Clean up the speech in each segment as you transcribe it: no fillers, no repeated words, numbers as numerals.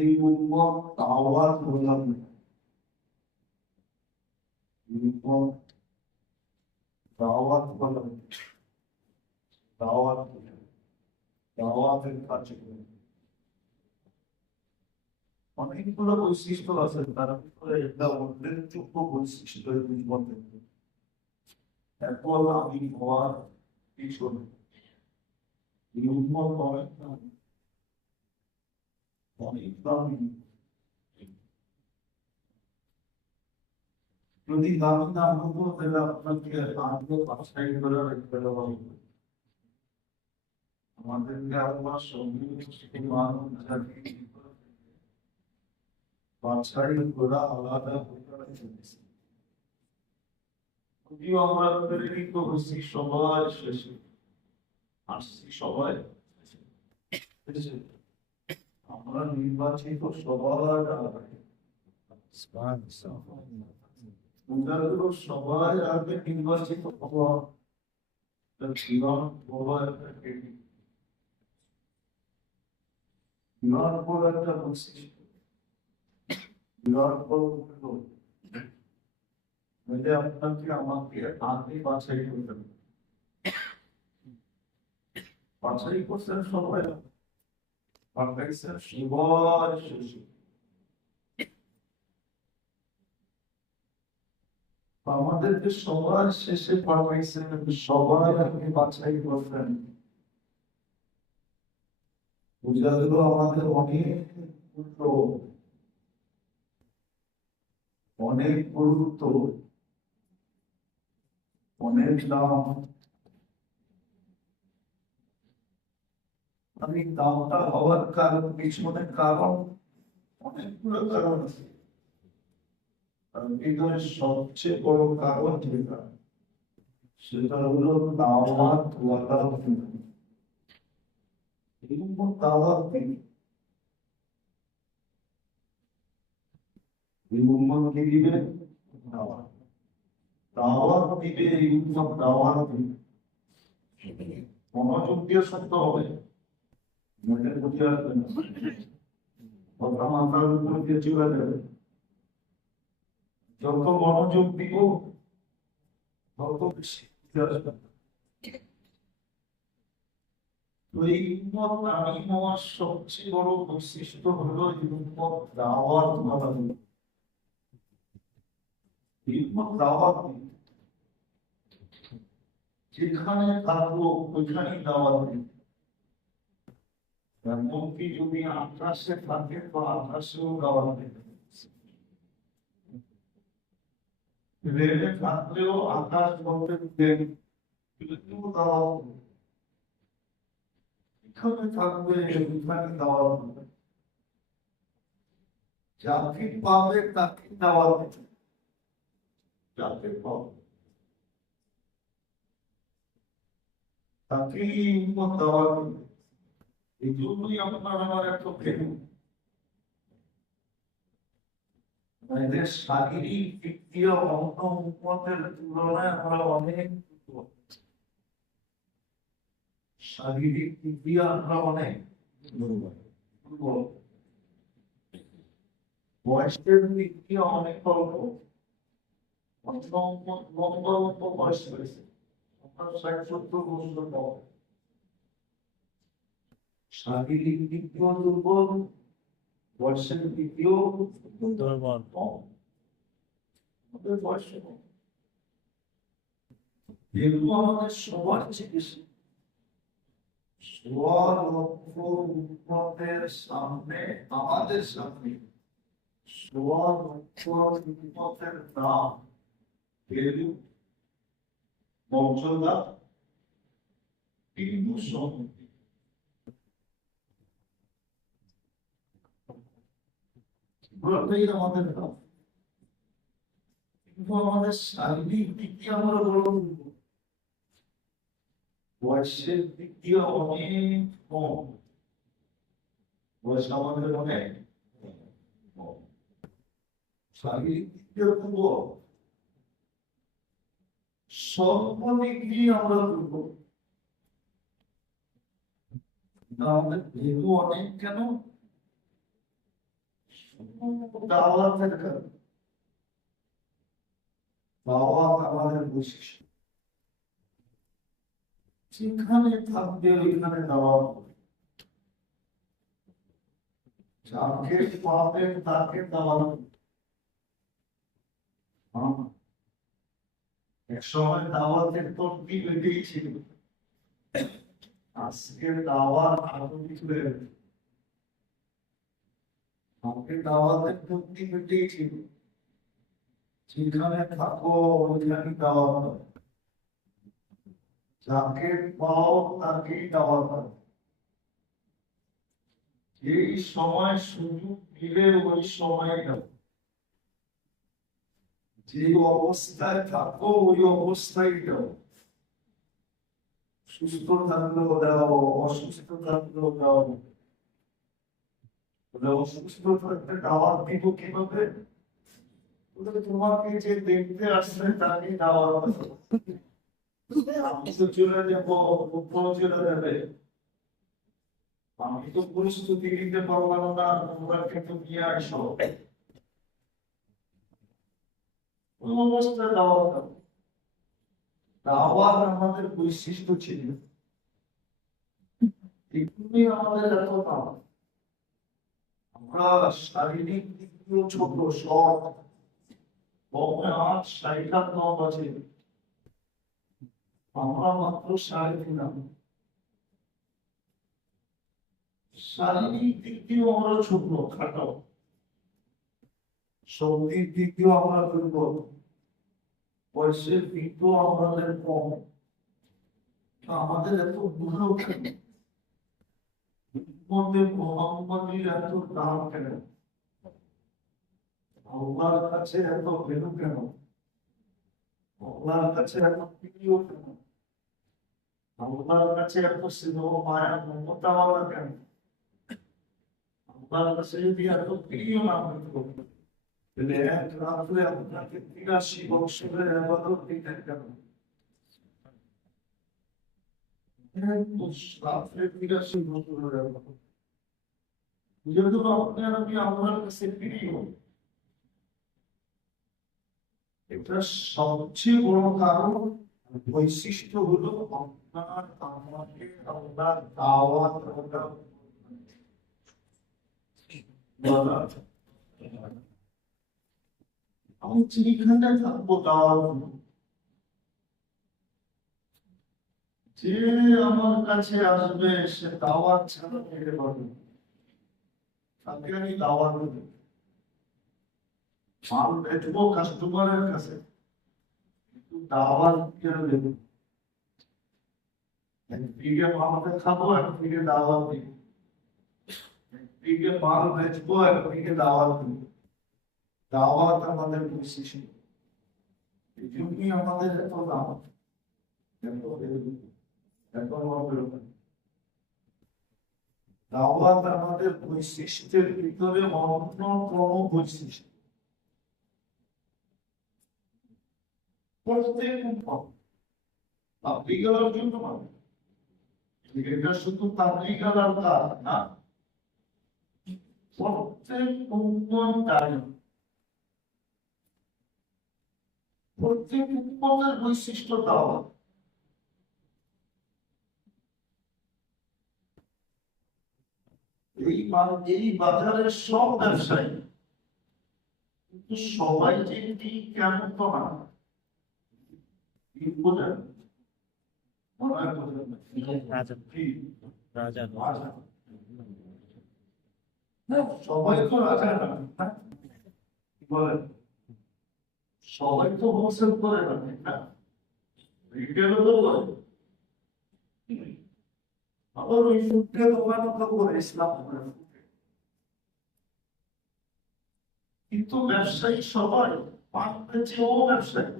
এই উম্মত দাওয়াত হলাম উম্মত দাওয়াত হলাম দাওয়াত দাওয়াতের কাছে অনেকগুলো বৈশিষ্ট্য আছে তার ভিতরে একটা উল্লেখযোগ্য বৈশিষ্ট্য উম্মতের এত আমি হওয়ার পিছনে এই উম্মত অনেক দামি যদি দামি না হতো তাহলে আপনাকে আগে বাছাই করে রাখতে হবে আমাদেরকে আল্লাহ বাছাই করা আলাদা যদিও আমরা প্রেরিত হচ্ছি সবাই শেষে আসছি সবাই আমরা নির্বাচিত সবার আগে সবাই আগে নির্বাচিত হওয়া জীবন বড় একটা বিরাট বড় একটা বৈশিষ্ট্য বিরাট বড় আপনাকে আমাকে আগে বাছাই করতে হবে বাছাই করছেন সবাই পাঠাইছেন সবার শেষে আমাদেরকে সবার শেষে পাঠাইছেন সবাই আগে বাছাই করতেন বুঝা গেল আমাদের অনেক পুত্র অনেক গুরুত্ব অনেক দাম আমি দামটা হওয়ার কারণ পিছনে কারণ অনেকগুলো কারণ আছে ভিতরে সবচেয়ে বড় কারণ যেটা সেটা হলো দাওয়াত ওয়ালা এরকম দাওয়াত এই উম্মত কে দিবে দাওয়াত দাওয়াত দিবে এই উম্মত দাওয়াত দিবে মনোযোগ দিয়ে শুনতে হবে মনের বুঝে আসবে না কথা মাথার উপর দিয়ে চলে যাবে যত মনোযোগ দিব তত বেশি আসবে তো এই উম্মত আমি হওয়ার সবচেয়ে বড় বৈশিষ্ট্য হলো এই উম্মত দাওয়াত বানানো দাওয়াত যেখানে থাকবো ওইখানে দাওয়াত দিই এমনকি যদি আকাশে থাকে তো আকাশেও দাওয়াত দিতে রেলে থাকলেও আকাশ বলতে দাওয়াত এখানে থাকবে ওইখানে দাওয়াত দিবে যাকে পাবে তাকে দাওয়াত দিবে যাকে পাবে তাকেই উম্মত দাওয়াত দিবে এই জন্যই আপনার আমার এত প্রেম আমাদের শারীরিক দিক দিয়ে অন্য উম্মতের তুলনায় আমরা অনেক শারীরিক দিক দিয়ে আমরা অনেক বয়সের দিক দিয়ে অনেক অল্প অন্য উম্মত লম্বা লম্বা বয়স হয়েছে আপনার 60-70 বছর পর শারীরিক দিক দিয়েও দুর্বল বয়সের দিক দিয়েও দুর্বল আমাদের বয়স এগুলো আমাদের সবার চিকিৎসা লক্ষ উন্নতের সামনে আমাদের সামনে লক্ষ উন্নতের দাম ভ্যালু মর্যাদা বিন্দু সম্পত্তি আমাদের দাম কিন্তু আমাদের শারীরিক দিক দিয়ে আমরা বড় বয়সের দিক দিয়ে অনেক কম বয়স আমাদের অনেক শারীরিক দিক দিয়ে খুব সর্বদিক দিয়ে আমরা দুর্বল আমাদের ভেলু অনেক কেন দাওয়াতের কাজ। দাওয়াত আমাদের বৈশিষ্ট্য, যেখানে থাকবে ওইখানে দাওয়াত হবে। যাকে পাবে তাকে দাওয়াত হবে। এক সময় দাওয়াতের তরতি বেটেই ছিল, আজকে দাওয়াত আরো কিছু হয়ে গেছে। আমাকে দাওয়াতের তরতি বেটেই ছিল, যেখানে থাকো ওইখানে দাওয়াত হবে। যাকে পাও তাকেই দাওয়াত হবে। এই সময় সুযোগ দিলে ওই সময় দাও। যে অবস্থায় থাকো ওই অবস্থায় দাও। সুস্থ থাকলেও দাও, অসুস্থ থাকলেও দাও। অসুস্থ থাকতে দাওয়াত দিব কিভাবে? তোমাকে যে দেখতে আসছে তাকে দাওয়াত দেবো। আমি তো চলে যাবো, চলে যাবে, আমি তো পরিস্থিতি দিতে পারলাম না, তোমরা কিন্তু নিয়ে আসো। অবস্থায় দাওয়াত দাও। দাওয়াত আমাদের বৈশিষ্ট্য ছিল, এগুলি আমাদের এত দাম। আমরা শারীরিক দিক দিয়েও ছোট, শর্ট, 60 কম আছে, আমরা মাত্র 3.5। শারীরিক দিক দিয়েও আমরা ছোট, খাটো, শক্তির দিক দিয়েও আমরা দুর্বল, বয়সের দিক দিয়েও আমাদের কম। আমাদের এত দুর্লভ কেন? মোহাম্মদের এত দাম কেন? আল্লাহর কাছে এত ভ্যালু কেন? আল্লাহর কাছে এত প্রিয় কেন? আল্লাহর কাছে এত স্নেহ মায়া মমতা কেন? আল্লাহর কাছে যদি এত প্রিয় না হতো, তাহলে এক রাত্রে আপনাকে 83 বছরের ইবাদত দিতেন কেন? রাত্রে 83 বছরের ইবাদত, যেহেতু আপনি আর আমি আল্লাহর কাছে প্রিয়। এটা সবচেয়ে বড় কারণ, বৈশিষ্ট্য হলো আপনার আমাকে আল্লাহ দাওয়াত বলা। আমি যেখানে থাকবো দাওয়াত, যে আমার কাছে আসবে সে দাওয়াত ছাড়া খেতে পারবে না, তাকে আমি দাওয়াত দেব। মাল বেচবো কাস্টমারের কাছে, কিন্তু দাওয়াত কেন দেব? একদিকে মালকে খাবো, একদিকে দাওয়াত দিব। একদিকে মাল বেচবো, একদিকে দাওয়াত দিব। দাওয়াত আমাদের বৈশিষ্ট্য, এই জন্যই আমাদের এত দাওয়াত, দাওয়াত আমাদের বৈশিষ্ট্যের ভিতরে অন্যতম বৈশিষ্ট্য। প্রত্যেক তাবলীগের জন্য মানে এটা শুধু তাবলীগের কাজ না, প্রত্যেক উম্মতের প্রত্যেক উম্মতের বৈশিষ্ট্য দাওয়াত। এই বাজারের সব ব্যবসায়ী, কিন্তু সবাই যে কেমন তো না, সবাই তো রাজা না, সবাই তো হোলসেল করে না, ঠিক না? রিটেলও তো করে, আবার ওই ফুটে দোকান করে ইসলাম করে। কিন্তু ব্যবসায়ী সবাই, পান বেচেও ব্যবসায়ী,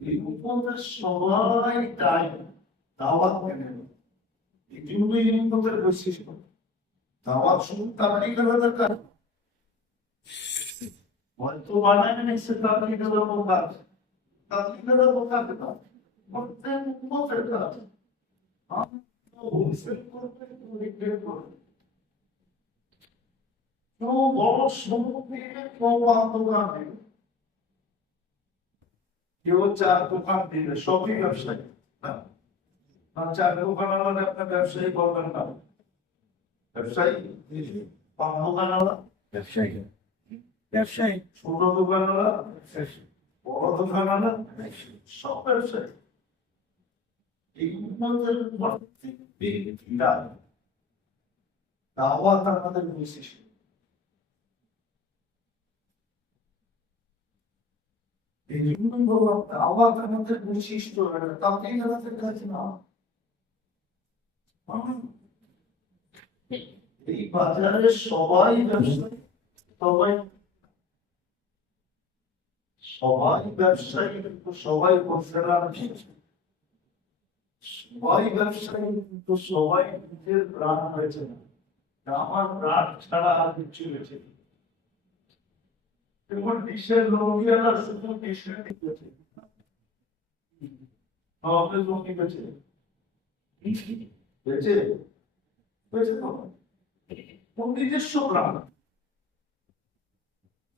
এই উপদের সবাই তাই দাওয়াত কেনে। এই জন্যই উপদের বৈশিষ্ট্য। দাওয়াত শুধু তাবলীগ করা দরকার, হয়তো বানায় নিচ্ছে তাবলীগ করার কাজ, তাবলীগ করার কাজ না, প্রত্যেক উম্মতের কাজ। হোলসেল করবে, রিটেল করবে। কেউ বড় সম্পত্তি নেই, কেউ পান দোকান দিবে, কেউ চার দোকান দিবে, সবই ব্যবসায়ী না? আর চার দোকান আলাদা আপনার ব্যবসায়ী বলবেন না? ব্যবসায়ী পান দোকান আলাদা ব্যবসায়ী ব্যবসায়ী ছোট দোকান আলাদা বড় দোকান আলাদা সব ব্যবসায়ী। এই উন্নতের প্রত্যেক ব্যক্তিরা দাওয়াত আমাদের বৈশিষ্ট্য। এই জন্য দাওয়াত আমাদের বৈশিষ্ট্য, তাকে আমাদের কাছে না। এই বাজারে সবাই ব্যবসায়ী, সবাই সবাই ব্যবসায়ী, কিন্তু সবাই হোলসেলার, সবাই ব্যবসায়ী কিন্তু সবাই নিজের প্রাণ হয়েছে না। আমার প্রাণ ছাড়া আর কিছু হয়েছে। যেমন ডিশের লোহিয়ারা শুধু ডিশের দিয়েছে, আমাদের জমি বেঁচে বেঁচে বেঁচে তো নিজস্ব প্রাণ।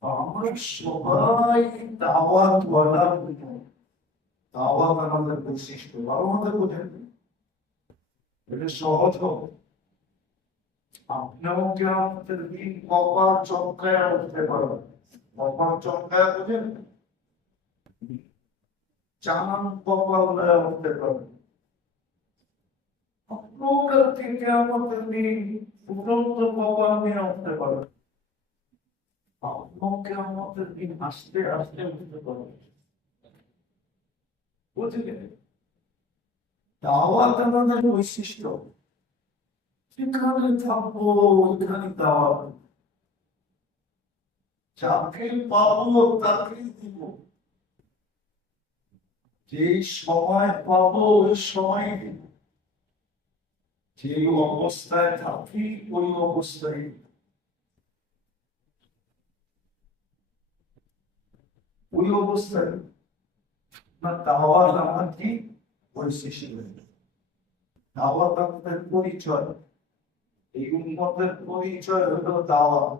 আমরা সবাই দাওয়াত ওয়ালা, দাওয়াত আমাদের বৈশিষ্ট্য। আমাদের বোঝেন এটা সহজ হবে। আপনিও কি আমাদের দিন কপাল চমকায় উঠতে পারবেন? কপাল চমকায় বোঝেন, চান কপাল উঠতে পারবেন। আপনার থেকে আমাদের দিন ফুটন্ত কপাল নিয়ে উঠতে পারবেন। আপনাকে আমাদের দিন আস্তে আস্তে উঠতে পারবেন। বুঝলেন? দাওয়াত আমাদের বৈশিষ্ট্য। যেখানে থাকবো ওইখানে দাওয়াত, যাকে পাবো তাকে দিব, যে সময় পাবো ওই সময় দিব, যে অবস্থায় থাকি ওই অবস্থায় ওই অবস্থায় না। দাওয়াত আমার কি বৈশিষ্ট্য? দাওয়াত আমাদের পরিচয়। এই উম্মতের পরিচয় হলো দাওয়াত,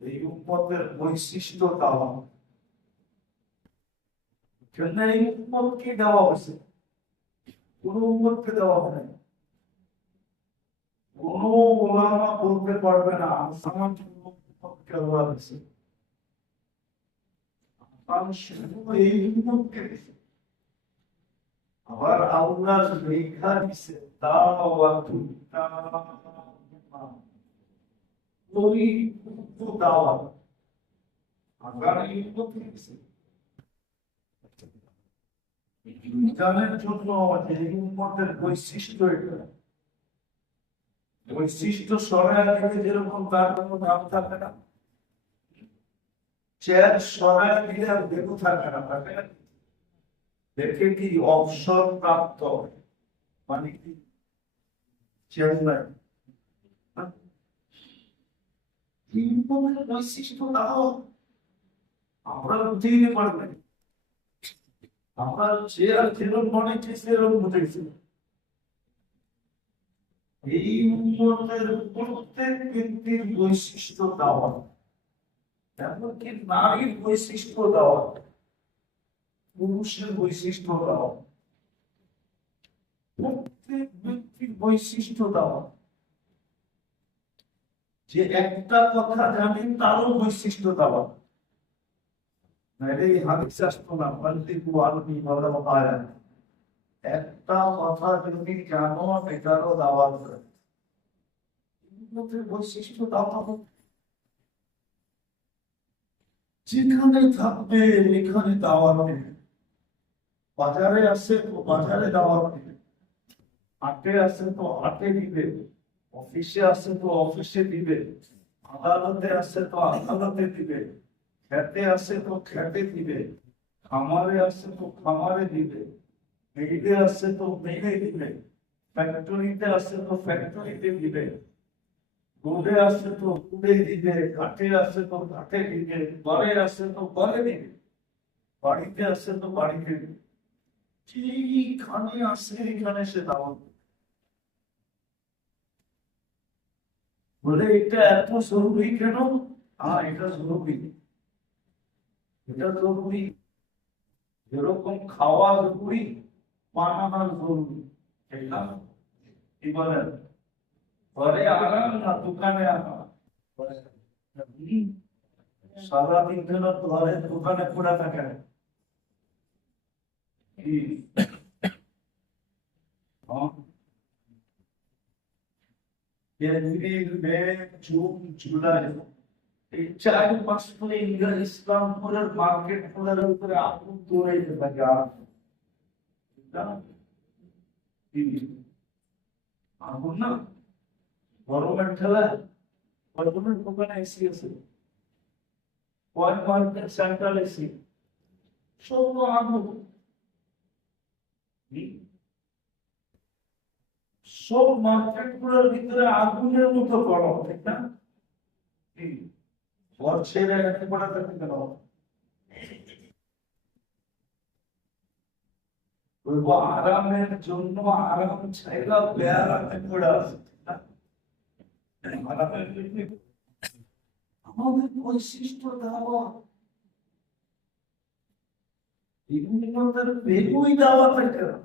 এই উম্মতের বৈশিষ্ট্য দাওয়াত। জন্য এই উম্মতকে দেওয়া হয়েছে, কোন উম্মতকে দেওয়া হয় না। কোন ওলামা বলতে পারবে না আমার জন্য উম্মতকে দেওয়া হয়েছে, এই উম্মতকে দিয়েছে। আবার আল্লাহ লেখা দিছে দাওয়াতুন দাওয়াত, আবার এই উম্মতকে দিছে জানার জন্য। এই উম্মতের বৈশিষ্ট্য এটা। বৈশিষ্ট্য সরায় দিলে যেরকম তার কোনো দাম থাকে না, চেয়ার সরায় দিলে আর বেগু থাকে না, থাকে না। দেখে কি অবসর প্রাপ্ত মানে কি চেয়ারম্যান, বৈশিষ্ট্য দাও আমরা বুঝিয়ে পারবেন। আমরা চেয়ার যেরকম মনে সেরকম বুঝেছি। এই উন্নতের প্রত্যেক ব্যক্তির বৈশিষ্ট্য দেওয়া, এমনকি নারীর বৈশিষ্ট্য দেওয়া, পুরুষের বৈশিষ্ট্য দেওয়া, প্রত্যেক ব্যক্তির বৈশিষ্ট্য দেওয়া। যে একটা কথা জানেন তারও বৈশিষ্ট্য দেওয়া। একটা কথা যদি জানো এটারও দাওয়াত করে, বৈশিষ্ট্য দেওয়া। যেখানে থাকবে এখানে দাওয়াত দেবে। বাজারে আসে তো বাজারে দাওয়াত দিবে, হাটে আসে তো হাটে দিবে, অফিসে আসে তো অফিসে দিবে, আদালতে আসে তো আদালতে দিবে, খেতে আসে তো খেতে দিবে, খামারে আসে তো খামারে দিবে, মেঘে আসে তো মেঘে দিবে, ফ্যাক্টরিতে আসে তো ফ্যাক্টরিতে দিবে, রোডে আসে তো রোডে দিবে, ঘাটে আসে তো ঘাটে দিবে, ঘরে আসে তো ঘরে দিবে, বাড়িতে আসে তো বাড়িতে দিবে। যেখানে আসে এখানে সে দাওয়াত। বলে এটা এত জরুরি কেন? এটা জরুরি, এটা জরুরি, যেরকম খাওয়া জরুরি বানানো জরুরি, ঠিক না? কি বলেন? ঘরে আরাম না দোকানে আরাম? সারাদিন যেন ঘরে দোকানে পড়ে থাকে। কি এপ্রিল মে জুন জুলাই এই 4 মাস ধরে ইসলামপুরের মার্কেট গুলোর উপরে আগুন ধরে থাকে। আগুন না গরমের ঠেলা, গরমের দোকানে এসি আছে, ওয়ান মার্কেট সেন্ট্রাল এসি, সব আগুন। সব মার্কেট গুলোর ভিতরে আগুনের মতো গরম, ঠিক না? ঘর ছেড়ে পড়া থাকে কেন? আরামের জন্য আরাম ছাইলা বেআরামে পড়ে আছে, ঠিক না? আরামের জন্য আমাদের বৈশিষ্ট্য দেওয়া, বেগুই দেওয়া থাকে না।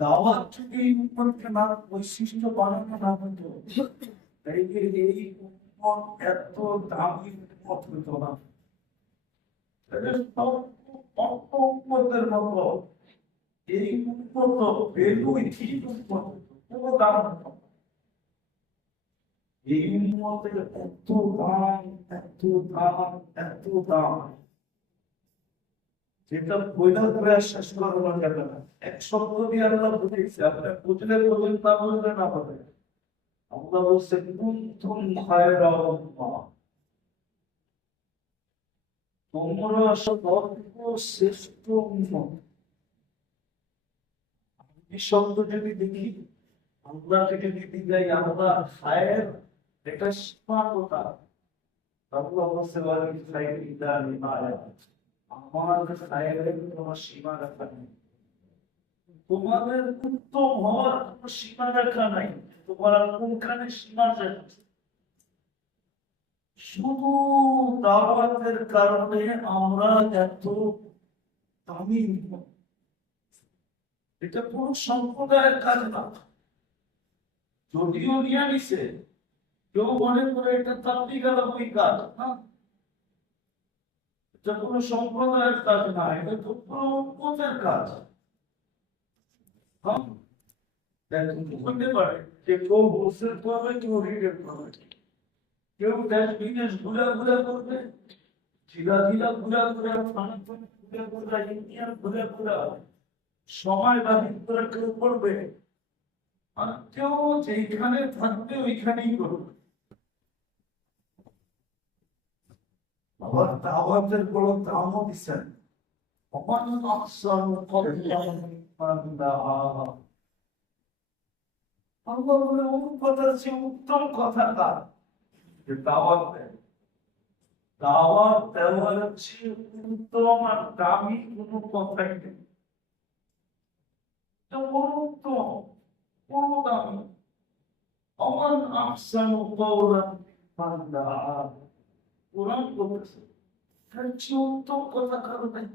দাওয়াত থেকে এই উম্মতকে না বৈশিষ্ট্য বানানো না হতো, তাইলে এই উম্মত এত দামি উম্মত হতো না। উম্মতের মতো এই উম্মত বেগুই ঠিক উম্মত, কোনো দাম হতো না। এই উম্মতের এত দাম, এত দাম, এত দাম, যেটা বইটা করে শেষ করানো যাবে না। এক শব্দ দিয়ে আল্লাহ বুঝেছে, আপনি বুঝলে বলবেন, তা বললে না হবে। আল্লাহ বলছে কুনতুম খায়রা উম্মাহ, তোমরা সর্বশ্রেষ্ঠ উম্মত। এই শব্দ যদি দেখি, আল্লাহকে যদি দিই আল্লাহ খায়ের, এটা সীমাবদ্ধতা। আল্লাহ বলছে ওয়ালিল খায়রি দানিমায়া, আমার খায়ের তোমার সীমা রাখা নেই, তোমাদের উত্তম হওয়ার কোনো সীমা রাখা নাই। তোমার কোনখানে সীমা আছে? শুধু দাওয়াতের কারণে আমরা এত দামি। এটা কোন সম্প্রদায়ের কাজ না, যদিও নিয়ে নিছে, কেউ মনে করে এটা তাবলীগের কাজ না, এটা কোন সম্প্রদায়ের কাজ না, এটা তো পুরো উম্মতের কাজ। হতে পারে যে কেউ হোলসেল করবে, কেউ রিটেল করবে, কেউ দেশ বিদেশ ঘুরা ঘুরা করবে, জিলা জিলা ঘুরা ঘুরা, থানা থানা ঘুরা ঘুরা, ইউনিয়ন ঘুরা ঘুরা সময় বাহির করে কেউ করবে, আর কেউ যেখানে থাকবে ওইখানেই করবে। আবার দাওয়াতের বড় দামও দিচ্ছেন। অমান আকসার আল্লাহ বলে কথা চেয়ে উত্তম কথা তার যে দাওয়াত দেয়। দাওয়াত দেওয়ার চেয়ে উত্তম আর দামি কোনো কথাই নেই। এটা বড় উত্তম, বড় দামি। অমান আহসানু কাওলান মিম্মান দাআ, কোরআন বলতেছে তার চেয়ে উত্তম কথা কারো নাই।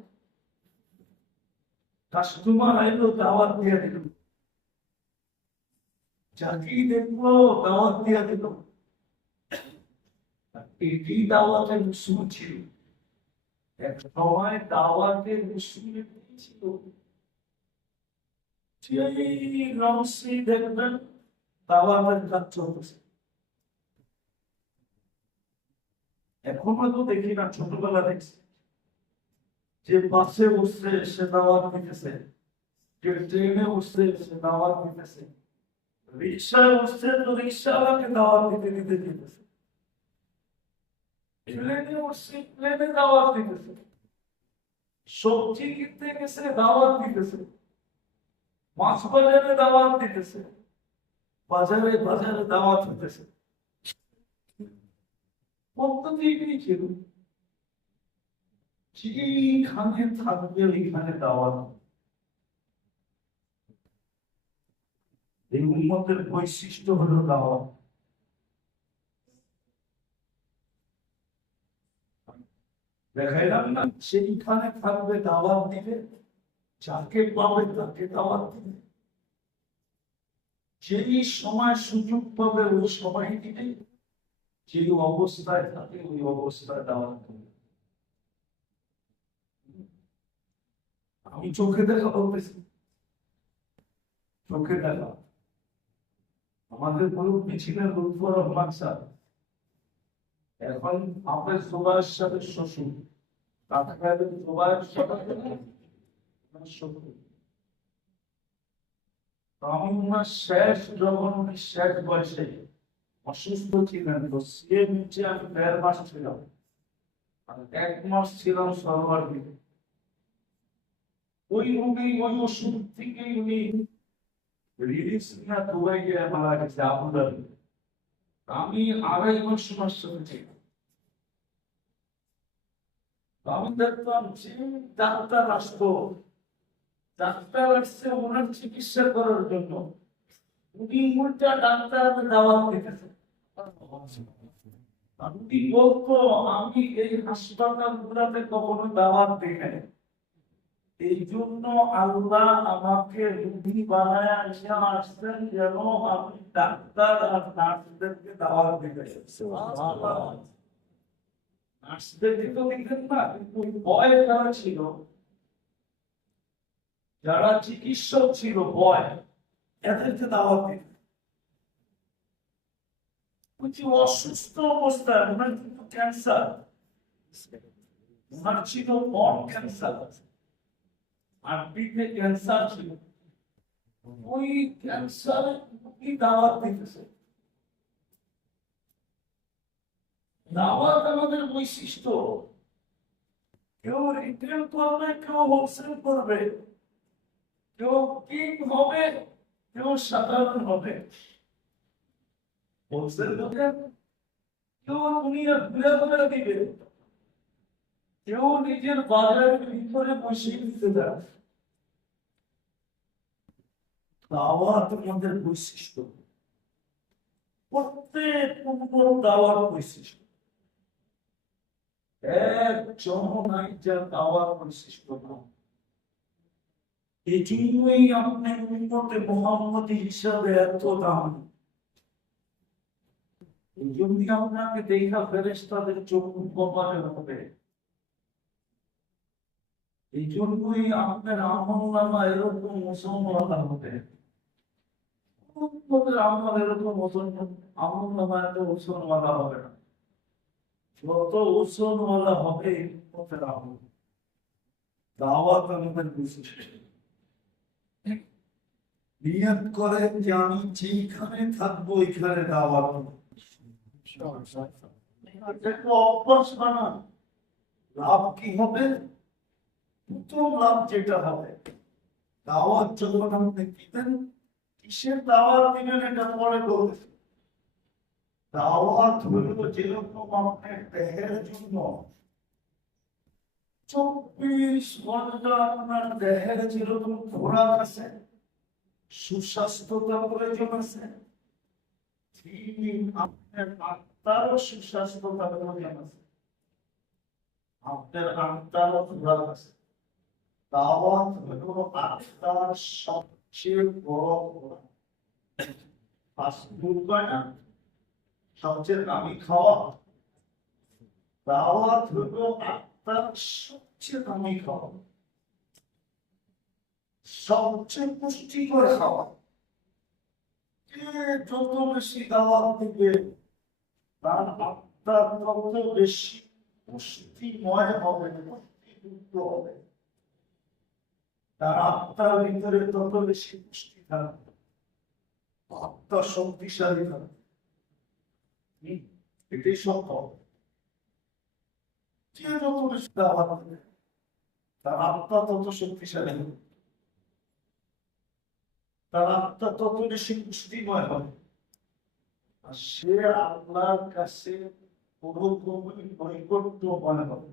কাস্টমার আইলো, দাওয়াত দিয়ে দিল, চাকরি দেখলো, দাওয়াত দিয়ে দিল। এটি দাওয়াতের উসুল ছিল। এক সময় দাওয়াতের উসুল ছিল, সেই রমসি দেখবেন দাওয়াতের কাজ চলতেছে। এখন হয়তো দেখি না, ছোটবেলা দেখছি যে বাসে বসছে সে দাওয়াত দিতেছে, যে ট্রেনে বসছে সে দাওয়াত দিতেছে, রিক্সায় বসছে তো রিক্সাওয়ালাকে দাওয়াত দিতে দিতে দিতেছে, প্লেনে বসছে প্লেনে দাওয়াত দিতেছে, সবজি কিনতে গেছে দাওয়াত দিতেছে, মাছ বাজারে দাওয়াত দিতেছে, বাজারে বাজারে দাওয়াত হতেছে। পদ্ধতি ছিল যেখানে থাকবে ওইখানে দাওয়াত। এই উম্মতের বৈশিষ্ট্য হলো দাওয়াত। দেখাইলাম না, সেইখানে থাকবে, দাওয়াত দিবে, যাকে পাবে তাকে দাওয়াত দিবে, যেই সময় সুযোগ পাবে ওই সময় দিবে, যে অবস্থায় থাকে ওই অবস্থায় দাওয়াত দিবে। আমি চোখে দেখা বলতেছি, চোখে দেখা। আমাদের মুরব্বী ছিলেন লুৎফর রহমান স্যার, এখন হাফেজ জুবায়ের সাহেবের শ্বশুর, কাকাবাড়ির জুবায়ের সাহেবের শ্বশুর। আমি ওনার শেষ, যখন উনি শেষ বয়সে অসুস্থ ছিলেন, তো সে নিচে আমি 1.5 মাস ছিলাম, আর 1 মাস ছিলাম সর্বাধিক। ওই রোগী, ওই ওষুধ থেকে উনি রিলিজ না দুবাই গিয়ে মারা গেছে, আবুধাবি। আমি 2.5 মাস সমস্যা ছিলাম। আমি দেখতাম যে ডাক্তার আসতো, ডাক্তার আসছে ওনার চিকিৎসা করার জন্য, উনি উল্টা ডাক্তার দাওয়াত দিতেছে। উনি বলতো আমি এই হাসপাতাল গুলাতে কখনো দাওয়াত দিই নাই, এই জন্য আল্লাহ আমাকে রুগী বানায় নিয়ে আসছেন যেন আমি ডাক্তার আর নার্সদেরকে দাওয়াত দিতে। নার্সদেরকে তো দিতেন না, কিন্তু ওই বয় যারা ছিল, যারা চিকিৎসক ছিল বয়, এদেরকে দাওয়াত দিতেন। অসুস্থ অবস্থায়, ওনার কিন্তু ক্যান্সার, ওনার ছিল বন ক্যান্সার, আর পিঠে ক্যান্সার ছিল। ওই ক্যান্সারে কি দাওয়াত দিতেছে। দাওয়াত আমাদের বৈশিষ্ট্য। কেউ রিটেল করবে, কেউ হোলসেল করবে, কেউ কিং হবে, কেউ সাধারণ হবে। হোলসেল করবে, কেউ দুনিয়া ঘুরে ঘুরে দিবে, কেউ নিজের বাজারের ভিতরে বসিয়ে দিতে দেয়। দাওয়াত আমাদের বৈশিষ্ট্য, প্রত্যেক দাওয়ার বৈশিষ্ট্য। একজন নাই যার দাওয়ার বৈশিষ্ট্য না। এই জন্যই আপনার উম্মতে মুহাম্মদী হিসাবে এত দাম। এই জন্যই আপনাকে দেখা ফেরেশতাদের চোখ কপালে হবে। এই জন্যই আপনার আমলনামা এরকম ওজনওয়ালা হবে। আমল এরকম ওজন, আমলনামা এত ওজনওয়ালা হবে না। যত ওজনওয়ালা হবে উম্মতের আমল। দাওয়াত আমাদের বিশিষ্ট। নিয়ত করেন যে আমি যেখানে থাকবো ওইখানে দাওয়াত দেব। এটা অভ্যাস বানান। লাভ কি হবে? প্রথম লাভ যেটা হবে, দাওয়াত যখন আপনি দিবেন, কিসের দাওয়াত দিবেন এটা পরে বলতেছি। দাওয়াত হলো যেরকম আপনার দেহের জন্য 24 ঘন্টা আপনার দেহের যেরকম খোরাক আছে, সুস্বাস্থ্যতা প্রয়োজন আছে, ঠিক আপনার আত্মারও সুস্বাস্থ্যতা প্রয়োজন আছে, আপনার আত্মারও খোরাক আছে। দাওয়াত হলো আত্মার সবচেয়ে বড় খোরাক। ফাস্টফুড হয় না সবচেয়ে দামি খাওয়া, দাওয়াত হলো আত্মার সবচেয়ে দামি খাওয়া, সবচেয়ে পুষ্টিকর খাওয়া। যত বেশি দাওয়াত দিবে তার আত্মা তত বেশি পুষ্টিময় হবে, পুষ্টিযুক্ত হবে, তার আত্মার ভিতরে তত বেশি পুষ্টি থাকবে, আত্মা শক্তিশালী থাকবে। এটাই সম্ভব। যে যত বেশি দাওয়াত দিবে তার আত্মা তত শক্তিশালী হবে, তার আত্মা তত বেশি পুষ্টিময় হবে, আর সে আল্লাহর কাছে পুরোপুরি নৈকট্যময় হবে।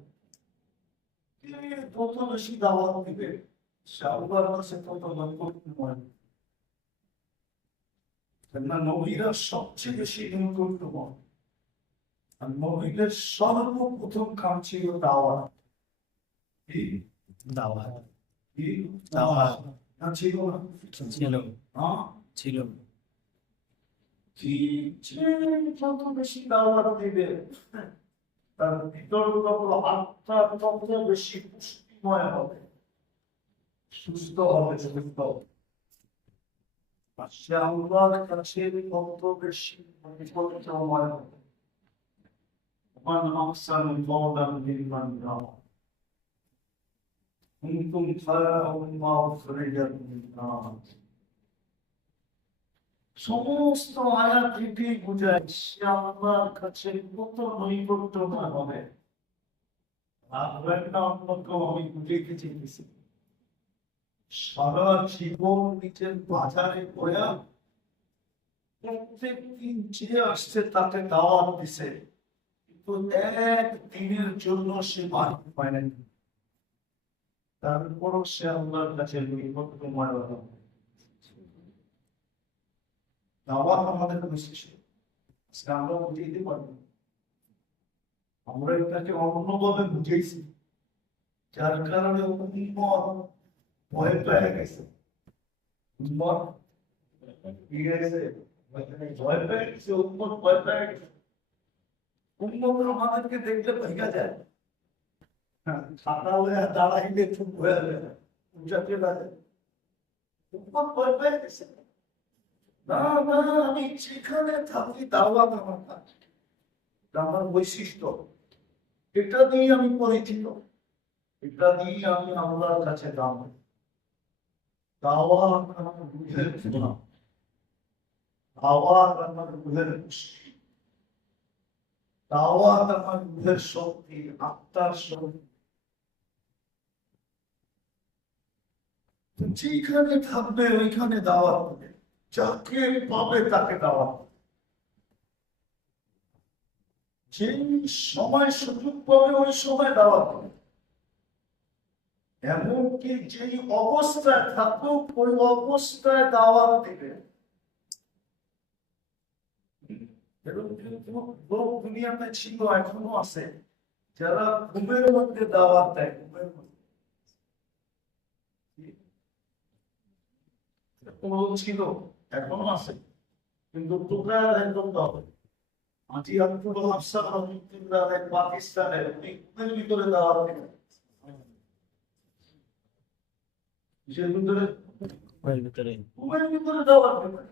তত বেশি দাওয়াত দিবে সে আল্লাহর কাছে তত নৈকট্যময়। কেননা নবীরা সবচেয়ে বেশি নৈকট্যময়, আর নবীদের সর্বপ্রথম কাম ছিল দাওয়াত। কি দাওয়াত কি দাওয়াত না ছিল না ছিল হ্যাঁ ছিল যত বেশি দাওয়াত দিবে তার ভিতর তত আত্মা তত বেশি পুষ্টিময় হবে, সুস্থ হবে, সুস্থ। আর সে আল্লাহর কাছে তত বেশি বিপর্যময় হবে। ومن أحسن قولا ممن دعا كنتم خير أمة أخرجت للناس। সমস্ত আয়াত এটি বোঝায় সে আল্লাহর কাছে কত নৈকট্যময় হবে। আর একটা অন্যতম আমি বুঝে চিনতেছি, সারা জীবন নিজের বাজারে পড়া প্রত্যেক দিন যে আসছে তাকে দাওয়াত দিছে, কিন্তু একদিনের জন্য সে বাড়ি পায় নাই, তারপরও সে আল্লাহর কাছে নৈকট্যময় হবে। দাওয়াত আমাদের বিশেষ, আমরা বুঝে দিতে পারবো, আমরা এটাকে অন্যভাবে বুঝেছি, যার কারণে উম্মত ভয় পেয়ে গেছে। উম্মত কি গেছে? ভয় পেয়ে গেছে, উম্মত ভয় পেয়ে গেছে। উম্মত আমাদেরকে দেখলে ভেঙে যায়, খাতা হয়ে দাঁড়াইলে চুপ হয়ে যায়, উঠাতে লাগে। উম্মত ভয় পেয়ে গেছে, না না আমি যেখানে থাকি দাওয়াত আমার কাছে, আমার বৈশিষ্ট্য, এটা দিয়ে আমি পরিচিত, এটা দিয়ে আমি আল্লাহর কাছে দাম। দাওয়াত আমার বুঝের না, দাওয়াত আমার বুঝের পুষ্টি, দাওয়াত আমার বুঝের শক্তি, আত্মার শক্তি। যেখানে থাকবে ওইখানে দাওয়াত হবে, যাকে পাবে তাকে দাওয়াত। যে সময় সুযোগ পাবে ওই সময় দাওয়াত হবে, এমনকি যে অবস্থায় থাকুক ওই অবস্থায় দাওয়াত দিবে। লোক দুনিয়াতে ছিল, এখনো আছে, যারা ঘুমের মধ্যে দাওয়াত দেয়, ঘুমের মধ্যে ছিল, এখনো আছে, কিন্তু তোমরা একদম দাও। আজি আব্দুল হাফসান রহমতুল্লাহ পাকিস্তানের ঘুমের ভিতরে দাওয়াত দিবে, ঘুমের ভিতরে দাওয়াত দিবে।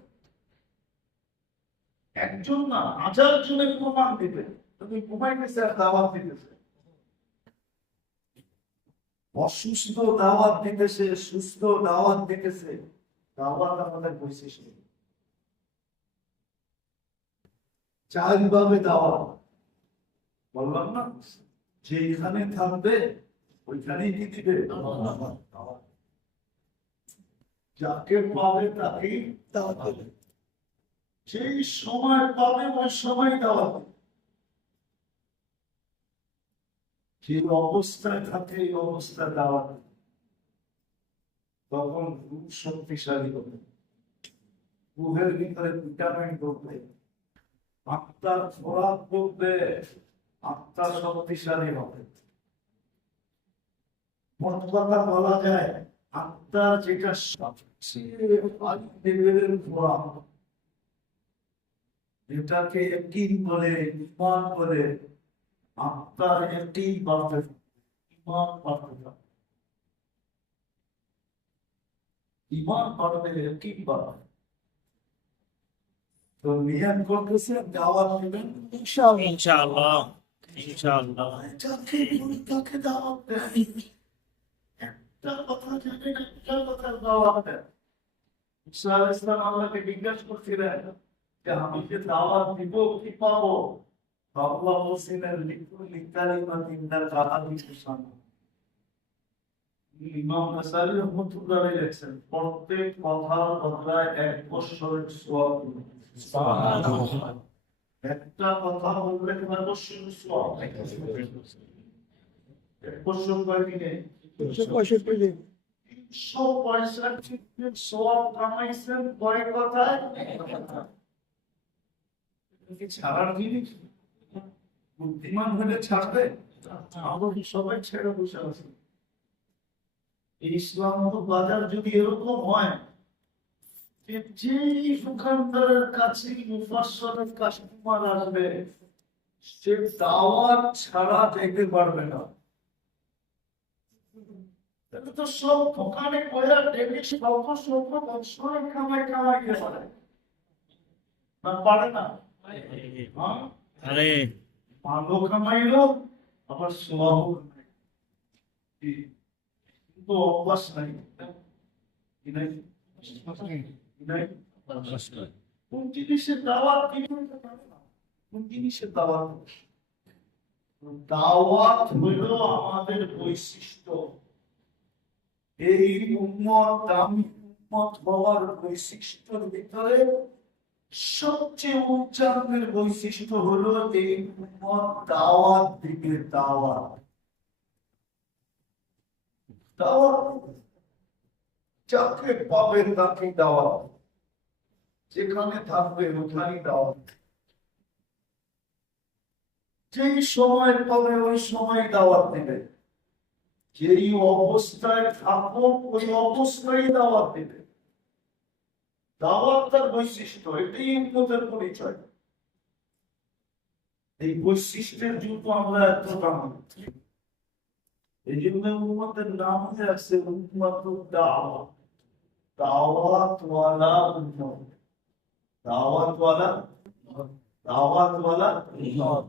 একজন না, হাজার জনের প্রমাণ দিবে, তুমি ঘুমাইতেছে আর দাওয়াত দিতেছে। অসুস্থ দাওয়াত দিতেছে, সুস্থ দাওয়াত দিতেছে, দাওয়াত আমাদের বৈশিষ্ট্য। চারভাবে দাওয়াত বললাম না, যেখানে থাকবে ওইখানেই কি দিবে, যাকে পাবে তাকে দাওয়াত দেবে, সেই সময় পাবে ওই সময় দাওয়াত দেবে। যে অবস্থায় থাকে এই অবস্থায় দাওয়াত দেবে, তখন খুব শক্তিশালী হবে, রুহের ভিতরে ভিটামিন ঢুকবে, আত্মার খোরাক ঢুকবে, আত্মা শক্তিশালী হবে। মোট কথা বলা যায় আত্মার যেটা সবচেয়ে লেভেলের খোরাক, যেটাকে একই বলে ইমান বলে, আত্মার একই বাড়তে, ইমান বাড়তে থাকে, ইমান বাড়বে, একই বাড়বে। তো নিয়ত করতেছে দাওয়াত দিবেন ইনশাআল্লাহ, ইনশাআল্লাহ ইনশাআল্লাহ। যাকে বলি তাকে দাওয়াত দেন, একটা কথা জানেন, একটা কথা দাওয়াত দেন। ঈসা আলাইহিস সালাম আল্লাহকে জিজ্ঞাসা করছিলেন যে আমি যে দাওয়াত দিব কি পাবো? আল্লাহ বলছিলেন লিকুল্লি কালিমাতিন কালিমাতিন সুবহান। ইমাম গাসালি রাহমাতুল্লাহ আলাইহি লেখছেন প্রত্যেক কথার বদলায় 1 বছরের সওয়াব। সুবহানাল্লাহ। একটা কথা বললে তোমার 1 বছরের সওয়াব। 1 বছর কয়দিনে? 165 দিন। 165 দিন সওয়াব কামাইছেন কয় কথায়? কি ছাড়ার জিনিস? বুদ্ধিমান হলে ছাড়বে? আমরা সবাই ছেড়ে বসে আছি। ইসলাম বাজার যদি এরকম হয় যে যেই দোকানদারের কাছে মুফাসসিরের কাস্টমার আসবে সে দাওয়াত ছাড়া যেতে পারবে না। তাহলে তো সব দোকানে কয়া ডেলি স্বল্প স্বল্প বছরে কামাই কামাই খেয়ে পারে না, পারে না। হ্যাঁ? আরে ভালো কামাইলো আবার সব কিন্তু অভ্যাস নাই, কি নাই? কি নাই? কোন জিনিসের দাওয়াত দিবেন? কোন জিনিসের দাওয়াত? দাওয়াত হইল আমাদের বৈশিষ্ট্য। এই উম্মত দামি উম্মত হওয়ার বৈশিষ্ট্যের ভিতরে সবচেয়ে উচ্চারণের বৈশিষ্ট্য হলো এই উম্মত দাওয়াত দিবে। দাওয়াত দাওয়াত যাকে পাবে তাকে দাওয়াত, যেখানে থাকবে ওখানেই দাওয়াত, যেই সময় পাবে ওই সময় দাওয়াত দেবে, যেই অবস্থায় থাকো ওই অবস্থায় দাওয়াত দেবে। দাওয়াত তার বৈশিষ্ট্য, এটাই উম্মতের পরিচয়। এই বৈশিষ্ট্যের জন্য আমরা এত দাম, এই জন্য উম্মতের নাম আছে উম্মাতুদ দাওয়াত, দাওয়াতওয়ালা উম্মত, দাওয়াতওয়ালা, দাওয়াতওয়ালা উম্মত।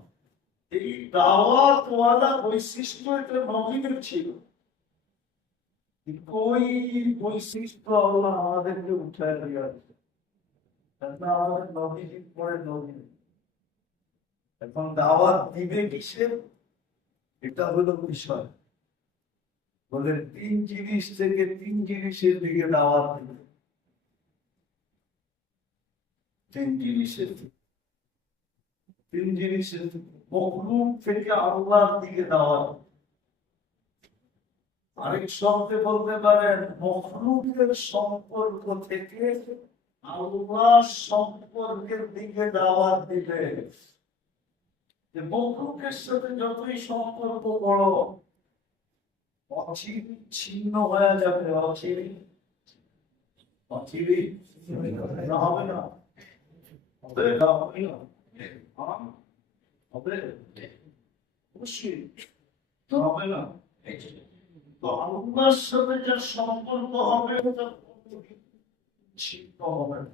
এই দাওয়াতওয়ালা বৈশিষ্ট্য এটা নবীদের ছিল, ওই বৈশিষ্ট্য আল্লাহ আমাদেরকে উঠায় দিয়েছে। আমাদের নবীজি পরে নবী, এখন দাওয়াত দিবে কিসের, এটা হলো বিষয়। বলে তিন জিনিস থেকে তিন জিনিসের দিকে দাওয়াত দিবে, তিন জিনিসের, তিন জিনিসের মখলুক থেকে আল্লাহর দিকে দাওয়াত। আরেক শব্দে বলতে পারেন মখলুকের সম্পর্ক থেকে আল্লাহ সম্পর্কের দিকে দাওয়াত দিবে। যে মখলুকের সাথে যতই সম্পর্ক বড় ছিন্ন হয়ে যাবে, অচিরি অচিরি হবে না, হবে না, হবে না, হবে অবশ্যই হবে না। তো আল্লাহর সাথে যার সম্পর্ক হবে ওটা ছিন্ন হবে না।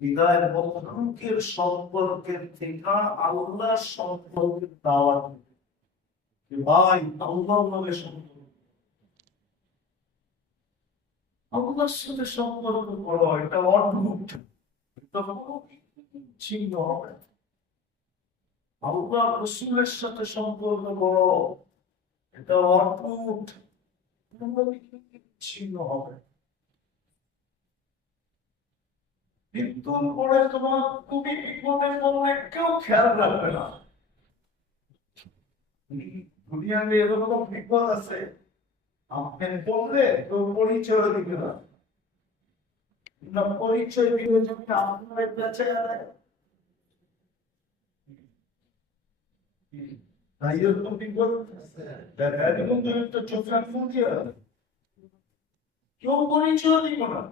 বিদায়ের মখলুকের সম্পর্কের থেকে আল্লাহর সম্পর্কের দাওয়াত যে ভাই আল্লাহর নামে সম্পর্ক, আল্লাহর সাথে সম্পর্ক করো, এটা অদ্ভুত, এটা ছিন্ন হবে না। আল্লাহ রাসূলের সাথে সম্পর্ক করো, এটা অদ্ভুত, ছিন্ন হবে। মৃত্যুর পরে তোমার তুমি বিপদে পড়লে কেউ খেয়াল রাখবে না। দুনিয়াতে এরকম বিপদ আছে, আপনি বললে তো পরিচয় দিবে না, পরিচয় দিবে যদি আপনার কাছে তাই এরকম বিপদ দেখা দিব তো চোখে ফুল দিয়ে কেউ পরিচয় দিব না।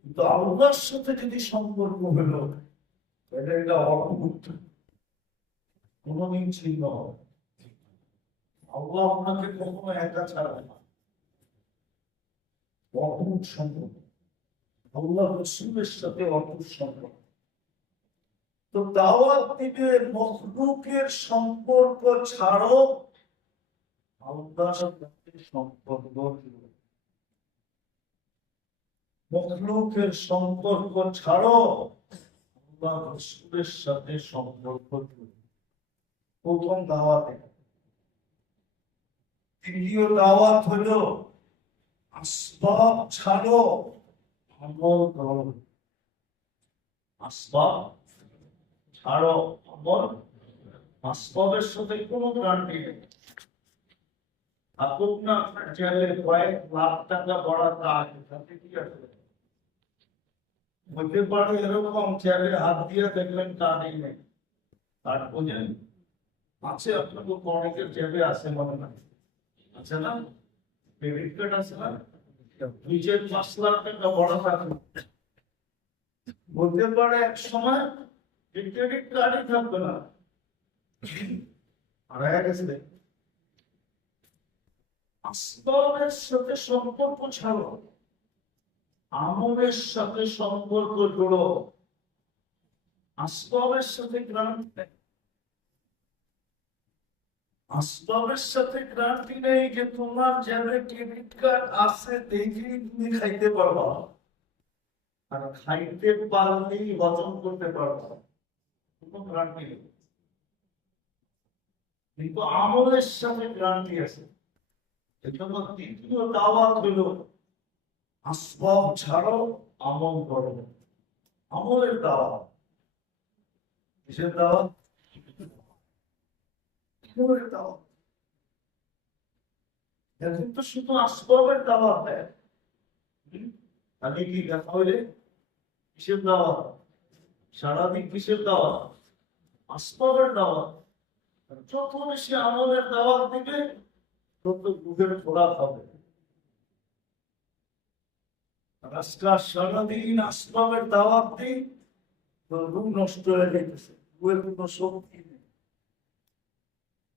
কিন্তু আল্লাহর সাথে যদি সম্পর্ক হলো এটা একটা অদ্ভুত, কোনদিন ছিন্ন হবে। আল্লাহ আপনাকে কখনো একা ছাড়বে না, অদ্ভুত সম্পর্ক আল্লাহ রাসূলের সাথে, অদ্ভুত সম্পর্ক। তো দাওয়াত দিবে মখলুকের সম্পর্ক ছাড়ো, আল্লাহর সাথে সম্পর্ক, মখলুকের সম্পর্ক ছাড়ো, আল্লাহ রাসূলের সাথে সম্পর্ক। প্রথম দাওয়াতে। দ্বিতীয় দাওয়াত হলো আসবাব ছাড়ো, আমল করো। আসবাব ছাড়ো, আমল। আসবাবের সাথে কোনো গ্যারান্টি নেই। থাকুক না আপনার জেলে কয়েক লাখ টাকা বরাদ্দ আছে, তাতে কি আছে? হতে পারে এরকম জেলে হাত দিয়ে দেখলেন তা নেই, তার বোঝেন আছে আপনার অনেকের জেবে আছে মনে না আছে না ক্রেডিট কার্ড আছে না নিজের 5 লাখ টাকা বড় থাকে বলতে পারে এক সময় ক্রেডিট কার্ডই থাকবে না হারায় গেছে আসবাবের সাথে সম্পর্ক ছাড়ো আমলের সাথে সম্পর্ক জোড়ো আসবাবের সাথে আসবাবের সাথে গ্যারান্টি নেই যে তোমার যাদের ক্রেডিট কার্ড আছে দেখেই তুমি খাইতে পারবা আর খাইতে পারলেই হজম করতে পারবা কোনো গ্যারান্টি নেই কিন্তু আমলের সাথে গ্যারান্টি আছে এজন্য তৃতীয় দাওয়াত হলো আসবাব ছাড়ো আমল করো আমলের দাওয়াত কিসের দাওয়াত আমলের দাওয়াত এখন তো শুধু আসবাবের দাওয়াত দেয় আগে কি দেখা হইলে কিসের দাওয়াত সারাদিন কিসের দাওয়াত আসবাবের দাওয়াত যত বেশি আমলের দাওয়াত দিবে তত দুধের খোরাক হবে আজকাল সারাদিন আসবাবের দাওয়াত দিই তো রূপ নষ্ট হয়ে যাইতেছে রূপের কোনো শক্তি নেই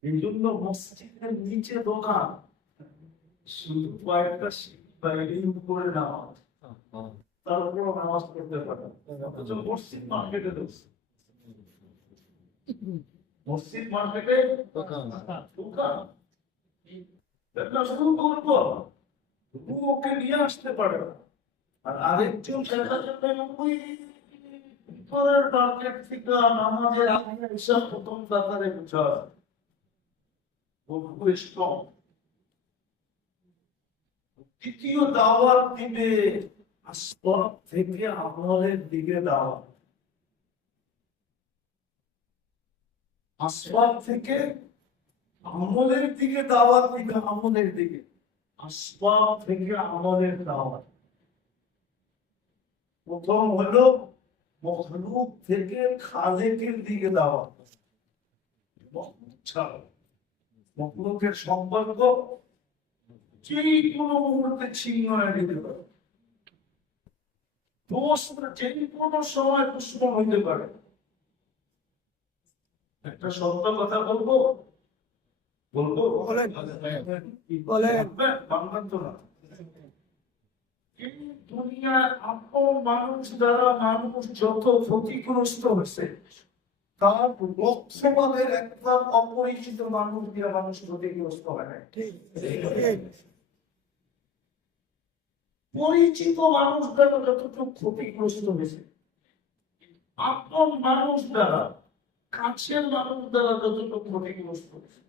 এই জন্য মসজিদের নিচে দোকান শুধু কয়েকটা বাইরে করে নামাজ তারপর নামাজ পড়তে পারে অথচ মসজিদ মার্কেটে ঢুকছে মসজিদ মার্কেটে দোকান এটা শুরু করবো ওকে নিয়ে আসতে পারে না আর আরেকজন দেখা যাবে ওই পরের মার্কেট থেকে নামাজের আগে এসব প্রথম কাতারে বুঝা খুব স্ট্রং দ্বিতীয় দাওয়াত দিবে আসবাব থেকে আমলের দিকে দাওয়াত আসবাব থেকে আমলের দিকে দাওয়াত দিবে আমলের দিকে আসবাব থেকে আমলের দাওয়াত প্রথম হলো মখলুক থেকে খালেকের দিকে দাওয়াত মখলুকের সম্পর্ক যে কোনো মুহূর্তে ছিন্ন হয়ে যেতে পারে যে কোনো সময় দুশ্মন হইতে পারে একটা সত্য কথা বলবো বলেন বাংলার তো না এই দুনিয়ার আপন মানুষ দ্বারা মানুষ যত ক্ষতিগ্রস্ত হয়েছে তার লক্ষ্যমানের একটা অপরিচিত মানুষ দিয়ে মানুষ ক্ষতিগ্রস্ত হয় নাই পরিচিত মানুষ দ্বারা যতটুকু ক্ষতিগ্রস্ত হয়েছে আপন মানুষ দ্বারা কাছের মানুষ দ্বারা যতটুকু ক্ষতিগ্রস্ত হয়েছে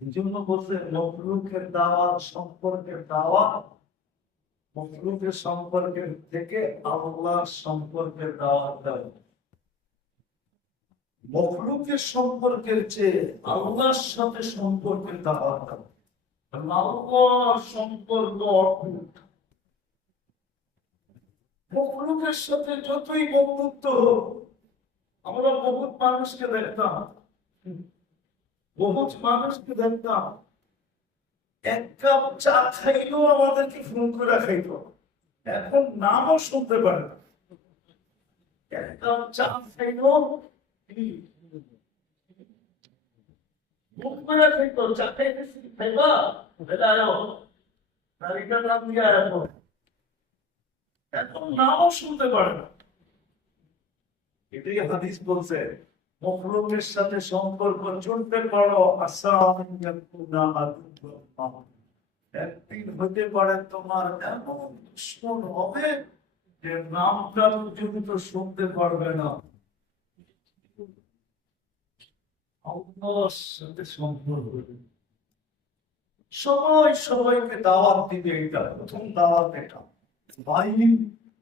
এই জন্য বলছে মখলুকের দাওয়াত সম্পর্কের দাওয়াত মখলুকের সম্পর্কের থেকে আল্লাহ সম্পর্কের দাওয়াত দেয় মখলুকের সম্পর্কের চেয়ে আল্লাহর সাথে সম্পর্কের দাওয়াত দেয় আল্লাহর সম্পর্ক অটুট মখলুকের সাথে যতই বন্ধুত্ব হোক আমরা বহুত মানুষকে দেখতাম এক কাপ চা খাইলেও আমাদেরকে ফোন করে খাইতো এখন নামও শুনতে পারে না এক কাপ চা খাইলেও ফোন করে খাইতো চা খাইতেছি খাইবা তারিখটার নাম দিয়ে এখন নামও শুনতে পারে না এটাই হাদিস বলছে মখলুকের সাথে সম্পর্ক চলতে পারো একদিন হতে পারে তোমার এমন দুশ্মন হবে যে নামটা পর্যন্ত শুনতে পারবে না আল্লাহর সাথে সম্পর্ক সবাই সবাইকে দাওয়াত দিবে এটা প্রথম দাওয়াত এটা ভাই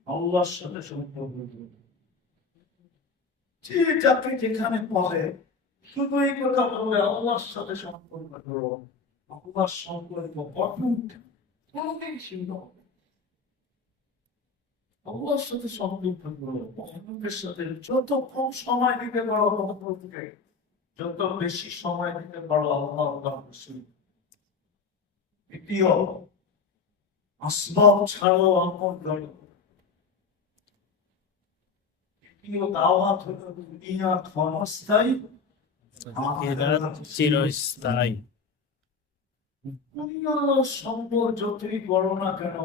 আল্লাহর সাথে সম্পর্ক যে যাকে যেখানে পড়ে শুধু এই কথা বললে আল্লাহর সাথে সম্পর্ক করো আল্লাহর সম্পর্ক অটুট কোনদিন ছিন্ন হবে আল্লাহর সাথে সম্পর্ক করো মখলুকের সাথে যত কম সময় দিতে পারো মখলুককে যত বেশি সময় দিতে পারো আল্লাহ আল্লাহ খুশি। দ্বিতীয়, আসবাব ছাড়াও আমল করো। তৃতীয় দাওয়াত হলো দুনিয়া ক্ষণস্থায়ী, আখিরাত চিরস্থায়ী। দুনিয়ার সম্পদ যতই করো না কেন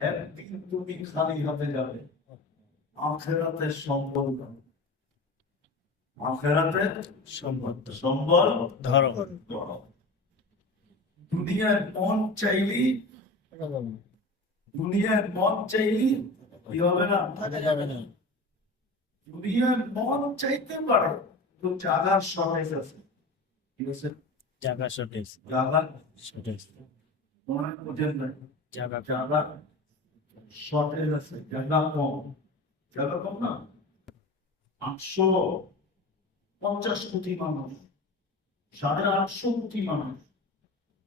একদিন তুমি খালি হাতে যাবে। আখেরাতের সম্বল নাও। আখেরাতের সম্বল ধরো। ধরো। দুনিয়ার মন চাইলি কি হবে না? দুনিয়ার মন চাইতে পারে তো জাগার শর্টেজ আছে। কি আছে? জায়গা শর্টেজ। জাগা শর্টেজ। মনে বুঝেন না, জায়গা জাগা শর্টেজ আছে, জায়গা কম। জায়গা কম না, 850 কোটি মানুষ, 850 কোটি মানুষ।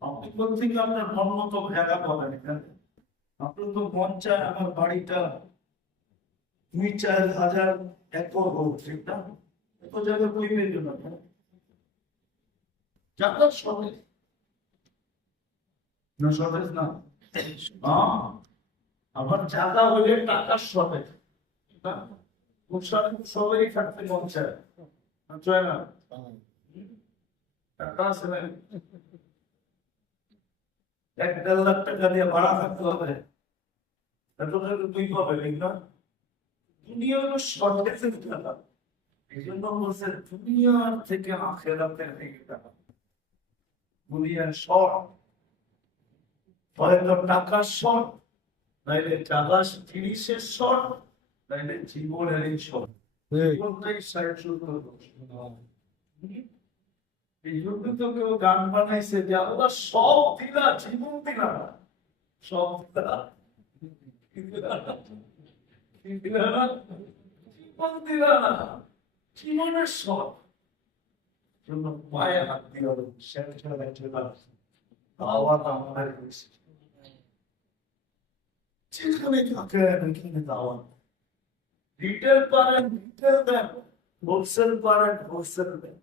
আপনি কোথেকে আপনার মন মতো জায়গা পাবেন এখানে? আপনার তো মন চায় আমার বাড়িটা 2-4 হাজার একর হোক, ঠিক না? এত জায়গা কই পেয়ে গেল? জায়গা শর্টেজ না, শর্টেজ না। আবার জায়গা হলে টাকার শর্টেজ। সবাই থাকতে মন চায়, চায় না? টাকা আছে না, 1-1.5 লাখ টাকা দিয়ে ভাড়া থাকতে হবে, এত টাকা তুই পাবে না। দুনিয়া হলো শর্টেজের টাকা। এই জন্য বলছে দুনিয়ার থেকে আখেরাতের দিকে টাকা। দুনিয়ার শর্ট, হয়তো টাকার শর্ট, নাইলে টাকা জিনিসের শর্ট, নাইলে জীবনেরই শর্ট। জীবনটাই 60-70 বছর। এই জন্য তো কেউ গান বানাইছে যে আল্লাহ সব দিলা, জীবন দিলা না। সব দিলা, জীবন দিলা না, জীবনের সব জন্য পায়ে হাত দিয়ে দাওয়াত আমাদের হয়েছে। যেখানে থাকে এখানে দাওয়াত। রিটেল পারেন রিটেল দেন, হোলসেল পারেন হোলসেল দেন।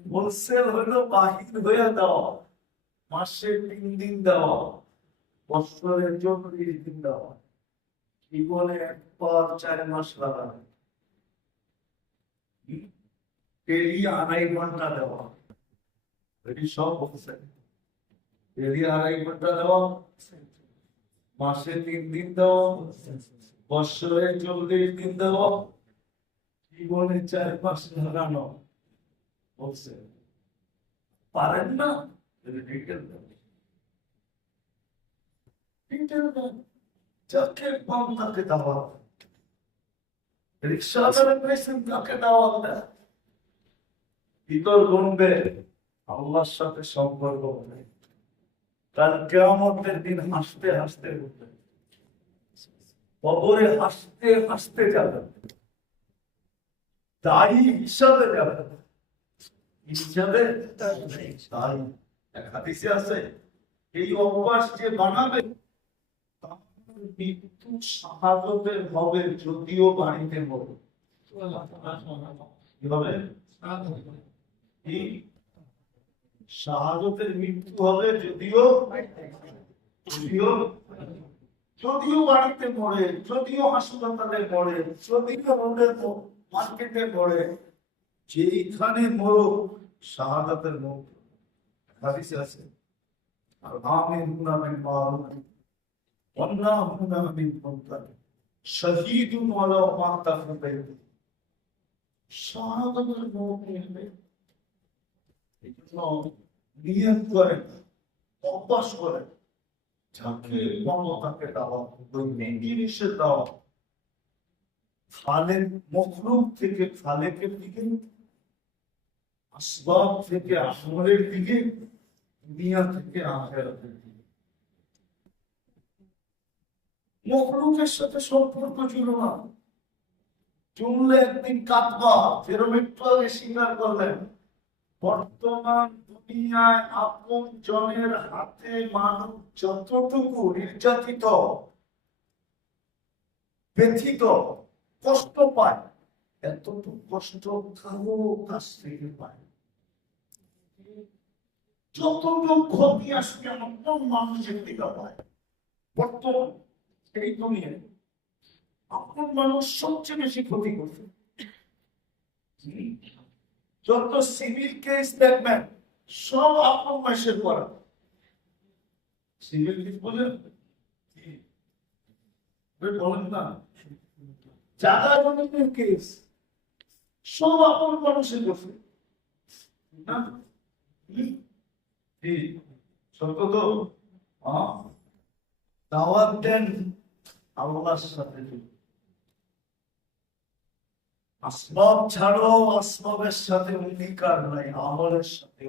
হোলসেল হলো বাহির হয়ে দেওয়া, মাসে 3 দিন দেওয়া, বছরের 40 দিন দেওয়া, জীবনে একবার 4 মাস লাগানো, ডেলি 2.5 ঘন্টা দেওয়া। এটি সব হোলসেল। ডেলি 2.5 ঘন্টা দেওয়া, মাসে 3 দিন দেওয়া, বছরে 40 দিন দেওয়া, জীবনে 4 মাস লাগানো। হোলসেল পারেন না, রিটেল দেন। রিটেল দেন, যাকে পান তাকে দাওয়াত। রিক্সাওয়ালা পেয়েছেন তাকে দাওয়াত দেন। ভিতর গণবে, আল্লাহর সাথে সম্পর্ক হবে। কাল কিয়ামতের দিন হাসতে হাসতে উঠবে, কবরে হাসতে হাসতে যাবে, তাই হিসাবে যাবে। হিসাবে তাই এক হাদিসে আছে, এই অভ্যাস যে বানাবে তার মৃত্যু শাহাদাতের হবে, যদিও বাড়িতে হবে। কি হবে? কি? শাহাদাতের মৃত্যু হবে, যদিও যদিও বাড়িতে পড়ে, যদিও হাসপাতালে পড়ে, যদিও রোডে মার্কেটে পড়ে, যেখানে মরো শাহাদাতের মুখ হাদিসে আছে। আর আমিনুনা মিন মারুফ ওয়া নাহুনা মিন মুনকার শাহীদুন ওয়ালাউ মাতা ফি বাইতি। শাহাদাতের মুখ নিবে। এই জন্য নিয়ত করেন, অভ্যাস করেন, যাকে পাবো তাকে দাওয়াত, জিনিসের দাওয়াত। খালেক মখলুক থেকে খালেকের দিকে, আসবাব থেকে আসলের দিকে, দুনিয়া থেকে আখিরাতের দিকে। মখলুকের সাথে সম্পর্ক ছিল না, চললে একদিন কাঁদবা। যেরকম একটু আগে স্বীকার করলেন, বর্তমান দুনিয়ায় আপন জনের হাতে মানুষ যতটুকু নির্যাতিত, ব্যথিত, কষ্ট পায়, এতটুকু কষ্ট কারো কাছ থেকে পায়। যতটুকু ক্ষতি আসবে আমার মানুষের দিকে পায়। বর্তমান এই দুনিয়ায় আপন মানুষ সবচেয়ে বেশি ক্ষতি করছে। যত সিভিল কেস দেখবেন সব আপন মানুষের করা। সিভিল কেস বলেন বলেন না, জায়গা জমিনের কেস সব আপন মানুষের করছে না? সত্য তো? দাওয়াত দেন আল্লাহর সাথে। আসবাব ছাড়ো, আসবাবের সাথে অঙ্গীকার নাই, আমলের সাথে